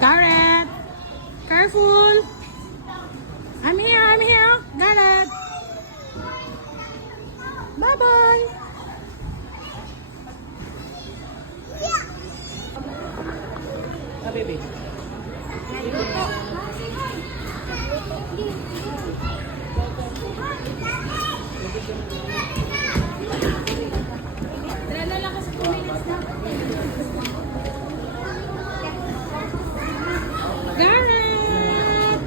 Garrett! Careful! I'm here! Garrett! Bye-bye! Ah, baby. Garrett!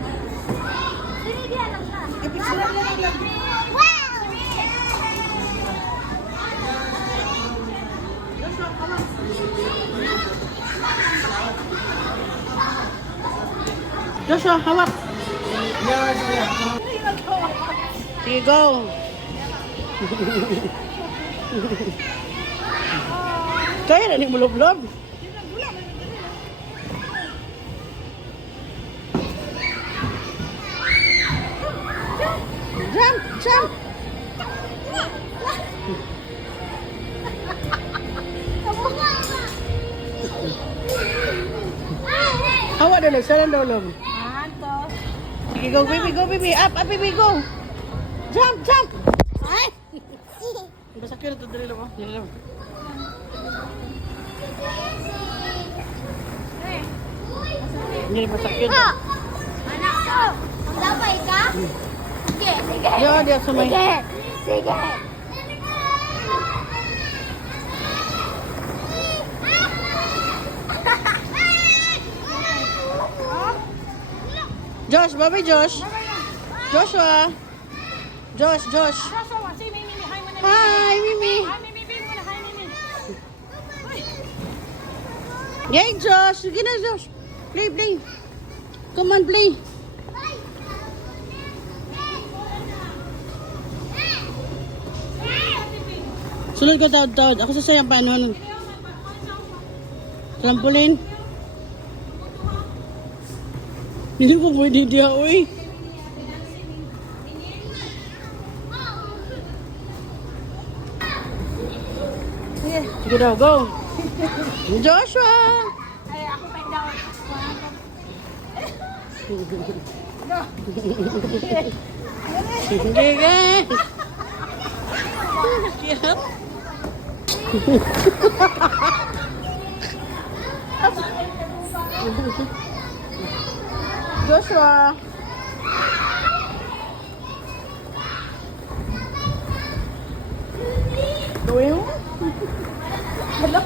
Joshua, hawak! Sige, go! Kaya na ni mulublob. Jump! Jump! Hawak dulu, salam dulu. Sige, go baby, up, baby, go. Jump. Ay! Masakit ito, dali lang. Hindi masakit. Anak ko, magdapay ka? Sige. Yo, dia sumay. Sige. Josh, bye Josh. Joshua. Josh. Hi, Mimi. Yay, Josh. Sige na, Josh. Play. Come on, play. Sunod ko taod. Ako sasayang paano. Trampoline. Hindi po pwede diya, uy. Sige daw, go. Joshua! Ay, ako pa down. Sige, guys. Cute. Joshua. Gawin mo? Hala.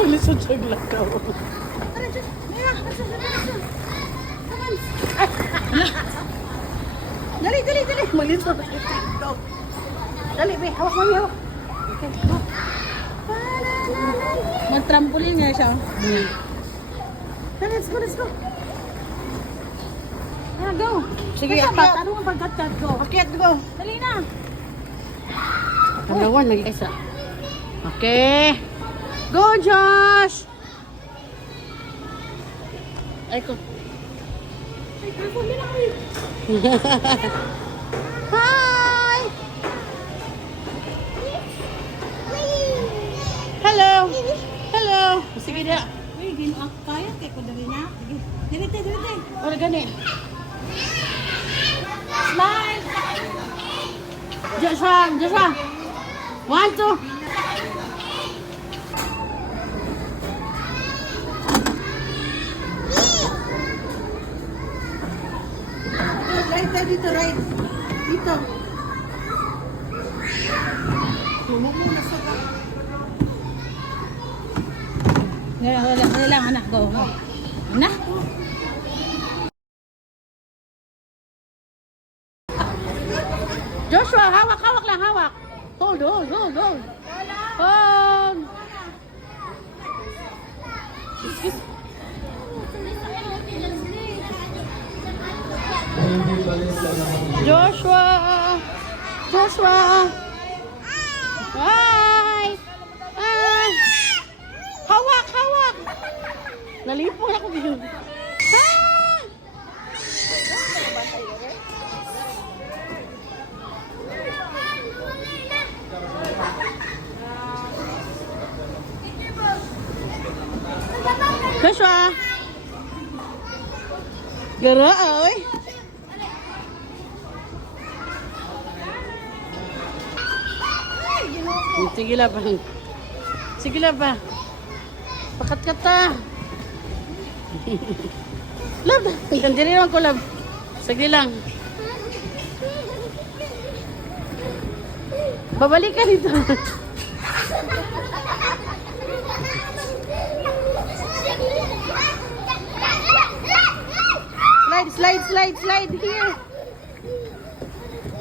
Malisod siya glakaw. Dali. Malisod siya glakaw. Dali, be. Hawak mami, hawak. Okay, go. Mag-trampoline nga siya. Dali, let's go. Go. Sige, apat. Ano ang pagkat-kat ko? Akyat, go. Dali na. Pangalawan, nag-isa. Okay. Go, Josh! Ay, ko. Ay, kako, hindi na kayo. Hi! Hello. Sige na. Uy, ginoak kaya. Kaya ko dali na. Dirite. O, gani. Smile! Joshua. 1, 2. Dito, right. Dito. Huwag mo na sa Wala lang, anak. Go. Anak. Joshua, hawak lang. Hold. Hold. Joshua. Hi. Hawak. Nalipong ako dito. Joshua. Gara, oy. Sige lang ba? Sige lang ba? Pakat ta. Lab, hindi naman ko lab. Sige lang. Babalik ka dito. Slide here.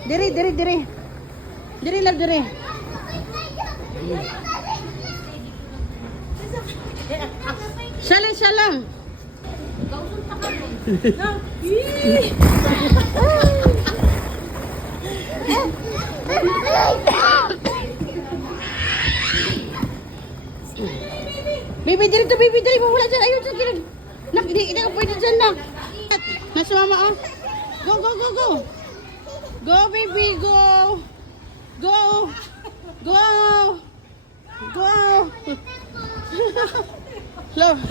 Diri. Diri lab, diri. Siya lang. Baby, diri. Mawala dyan. Ayun, dyan. Nak, hindi ka pwede dyan na. Nasa mama, oh. Go. Go, baby, go. Go. Love.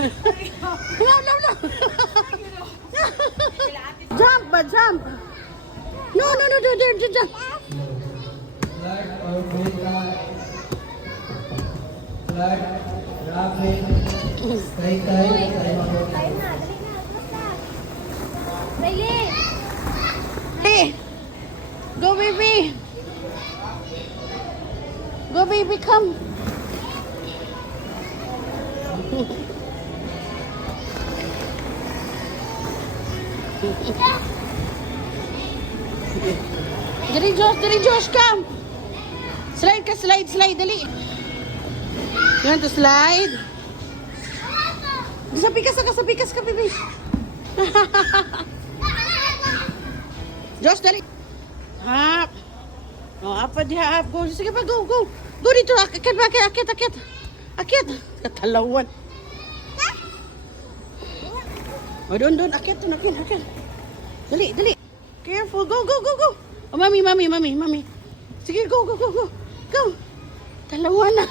Jump. No, there, jump. Hey, go, baby. Go, baby, come. Dali, Josh, come. Slide, dali. You want to slide? Sa pikas ka, baby. Josh, dali. Hap. Oh, apa dia, hap. Go. Sige pa, go. Go dito, akit. Katalawan. Oh, doon, akit. Dali. Careful, go. Oh, mami. Sige, go. Talawan na.